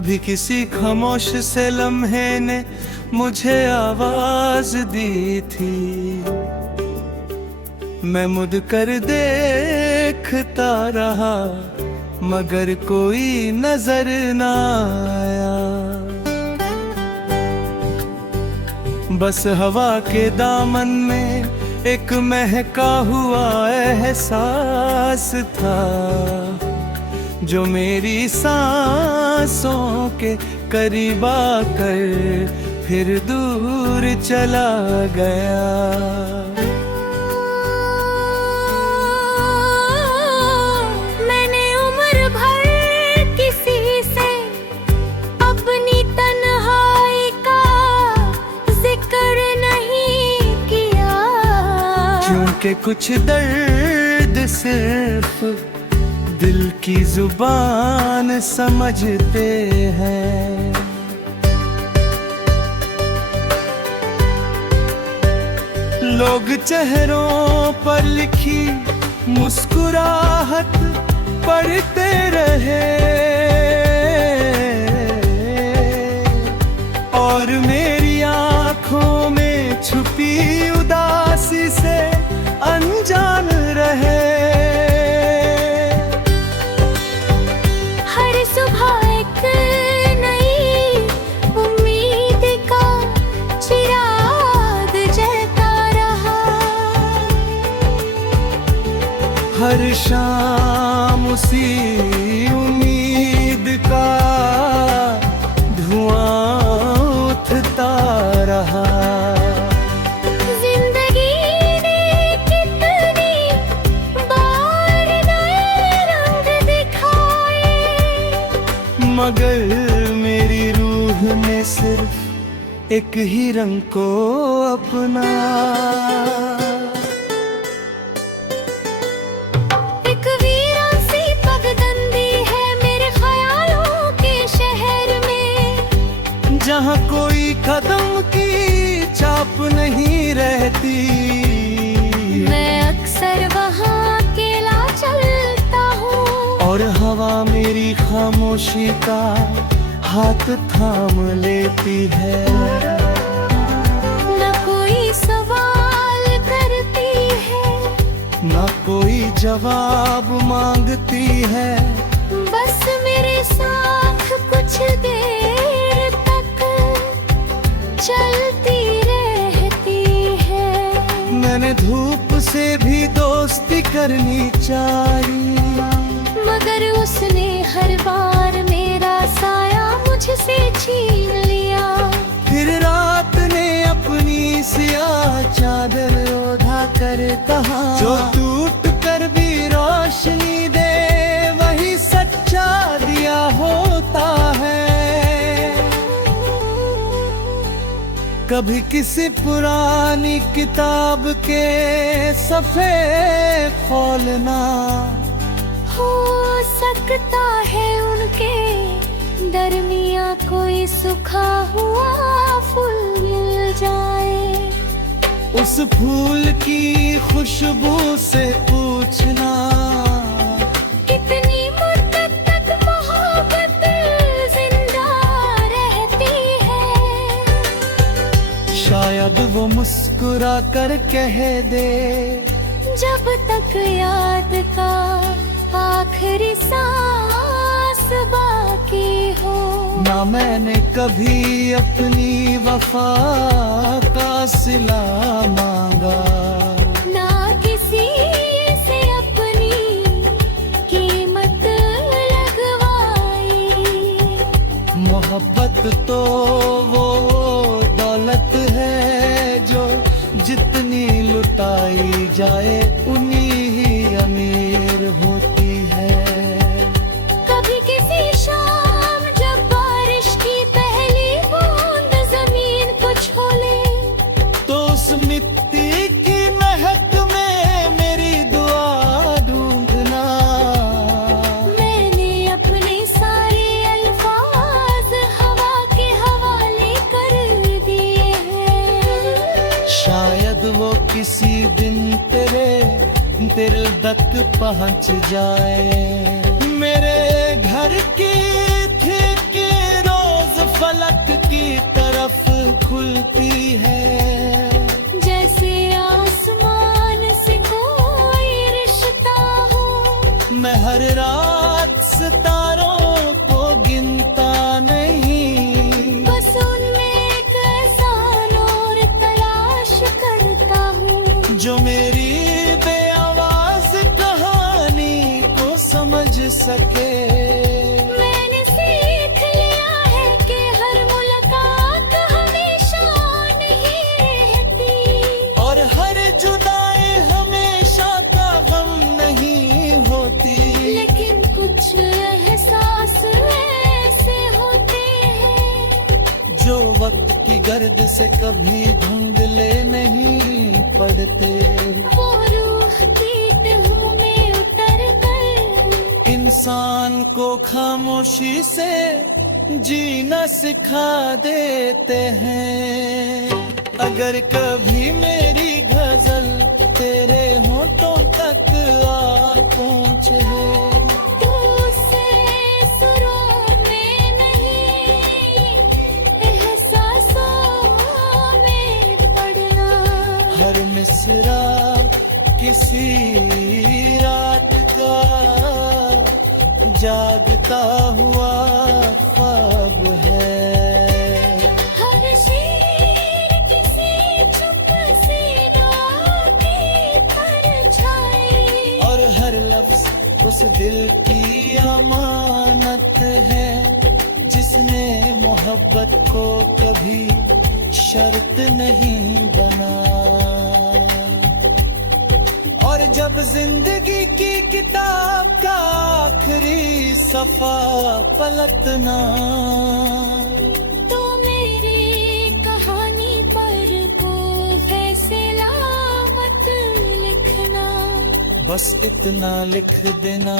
कभी किसी खामोश से लम्हे ने मुझे आवाज दी थी, मैं मुड़ कर देखता रहा मगर कोई नजर ना आया। बस हवा के दामन में एक महका हुआ एहसास था, जो मेरी सांसों के करीब आकर फिर दूर चला गया। मैंने उम्र भर किसी से अपनी तन्हाई का जिक्र नहीं किया, क्योंकि कुछ दर्द सिर्फ दिल की जुबान समझते हैं। लोग चेहरों पर लिखी मुस्कुराहट पढ़ते रहे और मेरी आंखों में छुपी उदासी से अनजान रहे। हर शाम उसी उम्मीद का धुआं उठता रहा। जिंदगी ने कितनी बार नए रंग दिखाए, मगर मेरी रूह ने सिर्फ एक ही रंग को अपना। जहाँ कोई कदम की चाप नहीं रहती, मैं अक्सर वहाँ अकेला चलता हूँ और हवा मेरी खामोशी का हाथ थाम लेती है। न कोई सवाल करती है, न कोई जवाब मांगती है, बस मेरे साथ कुछ देर चलती रहती है। मैंने धूप से भी दोस्ती करनी चाहिए, मगर उसने हर बार मेरा साया मुझसे छीन लिया। फिर रात ने अपनी सियाह चादर ओढ़ा कर कहा, जो टूट कर भी रोशनी दे वही सच्चा दिया होता है। कभी किसी पुरानी किताब के सफ़े खोलना, हो सकता है उनके दरमिया कोई सूखा हुआ फूल मिल जाए। उस फूल की खुशबू से पूछना, कितनी मुद्दत तक मोहब्बत जिंदा रहती है। शायद वो मुस्कुरा कर कह दे, जब तक याद का आखिरी सांस बाकी हो। ना मैंने कभी अपनी वफा का सिला मांगा, ना किसी से अपनी कीमत लगवाई। मोहब्बत तो वो दौलत है जो जितनी लुटाई जाए उन्हीं ही अमीर होती है। कभी किसी शाम जब बारिश की पहली बूंद जमीन को छोले, तो उस मिट्टी की महक में मेरी दुआ ढूंढना। मैंने अपने सारे अल्फाज हवा के हवाले कर दिए हैं। शायद वो किसी दिन तेरे दिल तक पहुंच जाए। मेरे घर की ठेकेदारी की तरफ खुलती है। जैसे आसमान से कोई रिश्ता हो, मैं हर रात सितारों को गिनता नहीं, बस उनमें एक ऐसा नूर तलाश करता हूँ जो मेरी बेआवाज कहानी को समझ सके। मैंने सीख लिया है कि हर मुलाकात हमेशा नहीं रहती, और हर जुदाई हमेशा का गम नहीं होती। लेकिन कुछ एहसास ऐसे होते हैं जो वक्त की गर्द से कभी धुंधले नहीं पड़ते। वो रूह की तहों में उतर कर इंसान को खामोशी से जीना सिखा देते हैं। अगर कभी मेरी गजल तेरे होठों तक आ पहुँचे, तो उसे सुरों में नहीं एहसासों में पढ़ना। हर मिसरा किसी रात का जागता हुआ ख्वाब है। हर शेर किसी चुप सी दुआ की परछाई, और हर लफ्ज उस दिल की अमानत है जिसने मोहब्बत को कभी शर्त नहीं बना। और जब जिंदगी की किताब का आखिरी सफा पलटना, तो मेरी कहानी पर को फैसला मत लिखना। बस इतना लिख देना,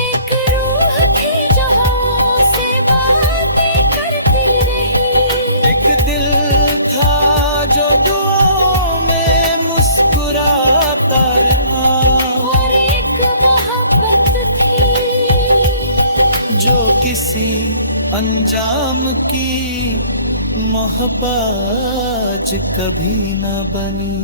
एक रूह थी जहां से बातें करती रही, एक दिल था जो दुआओं में मुस्कुराता रहा, और एक मोहब्बत थी जो किसी अंजाम की मोहताज कभी न बनी।